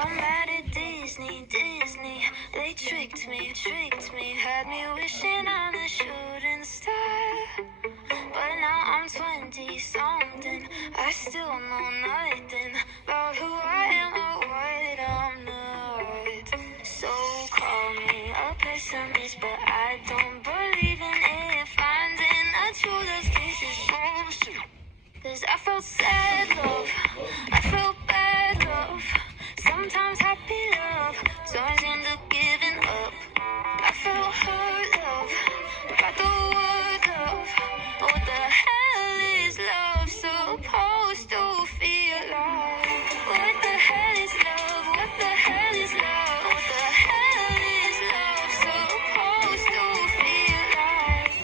I'm mad at Disney. They tricked me, had me wishing on a shooting star. But now I'm 20-something, I still know nothing about who I am or what I'm not. So call me a pessimist, but I don't believe in it. Finding a true love kiss is bullshit. 'Cause I felt sad love, I felt bad love. Sometimes happy love turns into giving up. I felt hurt love, got the word love. What the hell is love supposed to feel like? What the hell is love? What the hell is love? What the hell is love supposed to feel like?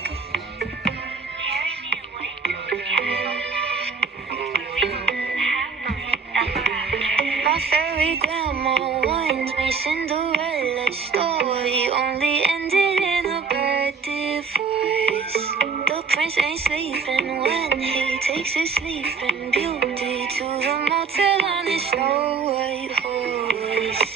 Carry me away to the castle where we will live happily ever after. My fairy grandma warned me Cinderella story only ended in a bad divorce. The prince ain't sleeping when he takes his sleeping beauty to the motel on his snow white horse.